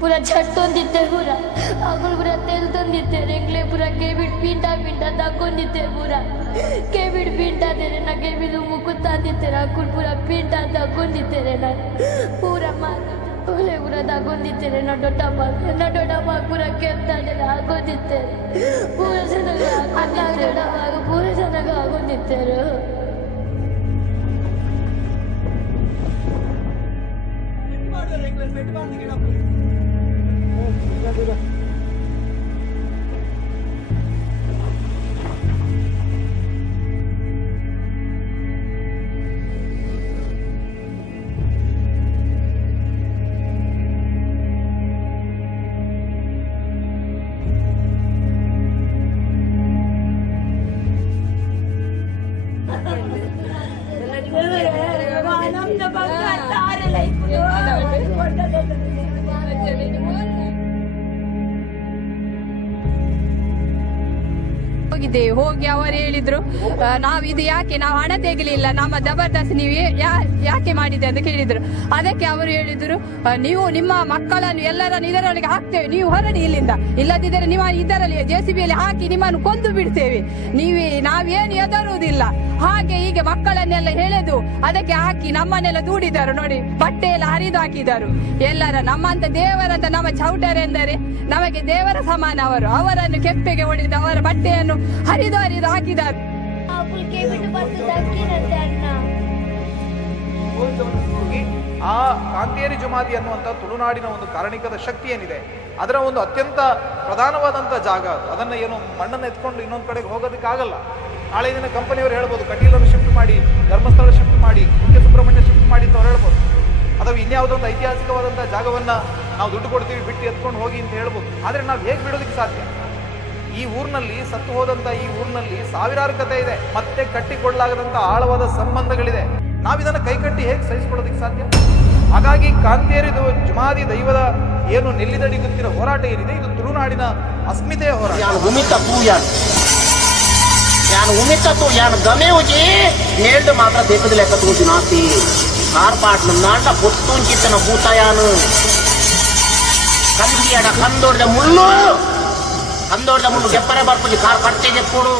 पूरा छट्टोंदिತ್ತೆ पूरा आगुल पूरा तेलतोंदिತ್ತೆ रेंगले पूरा केबिड पिंडा पिंडा दाकोंदिತ್ತೆ पूरा केबिड पिंडा तेरे ना केबिड मुकुतांदिತ್ತೆ आगुल पूरा पिंडा दाकोंदिtte ना पूरा मार ओले पूरा दाकोंदिtte ना डोटा मार पूरा केप्ताने आಗೋದಿತ್ತೆ पूरा ಜನಗೆ ಆಗೋದಿತ್ತೆ पूरा ಜನಗೆ ಆಗೋದಿತ್ತೆ ಹೋಗಿದ್ದೇವೆ. ಹೋಗಿ ಅವರು ಹೇಳಿದ್ರು ನಾವು ಇದು ಯಾಕೆ ನಾವು ಹಣ ತೆಗಿಲಿಲ್ಲ, ನಮ್ಮ ಜಬರ್ದಸ್ತ್ ನೀವು ಯಾಕೆ ಮಾಡಿದೆ ಅಂತ ಕೇಳಿದ್ರು. ಅದಕ್ಕೆ ಅವರು ಹೇಳಿದ್ರು ನೀವು ನಿಮ್ಮ ಮಕ್ಕಳನ್ನು ಎಲ್ಲರನ್ನು ಇದರೊಳಗೆ ಹಾಕ್ತೇವೆ, ನೀವು ಹೊರಡಿ ಇಲ್ಲಿಂದ, ಇಲ್ಲದಿದ್ದರೆ ನಿಮ್ಮ ಇದರಲ್ಲಿ JCBಯಲ್ಲಿ ಹಾಕಿ ನಿಮ್ಮನ್ನು ಕೊಂದು ಬಿಡ್ತೇವೆ, ನಾವೇನು ಎದರುವುದಿಲ್ಲ. ಹಾಗೆ ಹೀಗೆ ಮಕ್ಕಳನ್ನೆಲ್ಲ ಹೇಳದು ಅದಕ್ಕೆ ಹಾಕಿ ನಮ್ಮನ್ನೆಲ್ಲ ದೂಡಿದರು. ನೋಡಿ, ಬಟ್ಟೆ ಎಲ್ಲ ಹರಿದು ಹಾಕಿದರು ಎಲ್ಲರ. ನಮ್ಮಂತ ದೇವರಂತ ನಮ್ಮ ಚೌಟರೆಂದರೆ ನಮಗೆ ದೇವರ ಸಮಾನ ಅವರು. ಅವರನ್ನು ಕೆಪ್ಪೆಗೆ ಹೊಡೆದು ಅವರ ಬಟ್ಟೆಯನ್ನು ಹರಿದು ಹಾಕಿದ್ದಾರೆ. ಆ ಕಾಂತೇರಿ ಜಮಾತಿ ಅನ್ನುವಂಥ ತುಳುನಾಡಿನ ಒಂದು ಕಾರಣಿಕದ ಶಕ್ತಿ ಏನಿದೆ, ಅದರ ಒಂದು ಅತ್ಯಂತ ಪ್ರಧಾನವಾದಂಥ ಜಾಗ ಅದು. ಅದನ್ನು ಏನು ಮಣ್ಣನ್ನು ಎತ್ಕೊಂಡು ಇನ್ನೊಂದು ಕಡೆಗೆ ಹೋಗೋದಕ್ಕಾಗಲ್ಲ. ನಾಳೆ ದಿನ ಕಂಪನಿಯವರು ಹೇಳ್ಬೋದು ಕಟೀಲನ್ನು ಶಿಫ್ಟ್ ಮಾಡಿ, ಧರ್ಮಸ್ಥಳ ಶಿಫ್ಟ್ ಮಾಡಿ, ಕುಕ್ಕೆ ಸುಬ್ರಹ್ಮಣ್ಯ ಶಿಫ್ಟ್ ಮಾಡಿ ಅಂತ ಅವ್ರು ಹೇಳ್ಬೋದು. ಅಥವಾ ಇನ್ಯಾವುದೋ ಒಂದು ಐತಿಹಾಸಿಕವಾದಂಥ ಜಾಗವನ್ನು ನಾವು ದುಡ್ಡು ಕೊಡ್ತೀವಿ ಬಿಟ್ಟು ಎತ್ಕೊಂಡು ಹೋಗಿ ಅಂತ ಹೇಳ್ಬೋದು. ಆದರೆ ನಾವು ಹೇಗೆ ಬಿಡೋದಕ್ಕೆ ಸಾಧ್ಯ? ಈ ಊರಿನಲ್ಲಿ ಸತ್ತು ಹೋದಂಥ ಈ ಊರಿನಲ್ಲಿ ಸಾವಿರಾರು ಕಥೆ ಇದೆ, ಮತ್ತೆ ಕಟ್ಟಿಕೊಳ್ಳಲಾಗದಂಥ ಆಳವಾದ ಸಂಬಂಧಗಳಿದೆ. ನಾವಿದನ್ನು ಕೈಕಟ್ಟಿ ಹೇಗೆ ಸಹಿಸಿಕೊಳ್ಳೋದಕ್ಕೆ ಸಾಧ್ಯ? ಹಾಗಾಗಿ ಕಾಂತೇರಿದು ಜಮಾದಿ ದೈವದ ಏನು ನೆಲ್ಲಿದಡಿ ಗೊತ್ತಿರೋ ಹೋರಾಟ ಏನಿದೆ, ಇದು ತುಳುನಾಡಿನ ಅಸ್ಮಿತೆಯ ಹೋರಾಟ. उमिता तो यान गमे होजे नेल्ड मात्र देखद लेख तू जुनाती कार पाट नांड पुत्तून चित्तन भूतायान कंदियाड कंदोर्द मुल्लु गेप्परे बर्पुजी कार कट्टे जेप्पुडु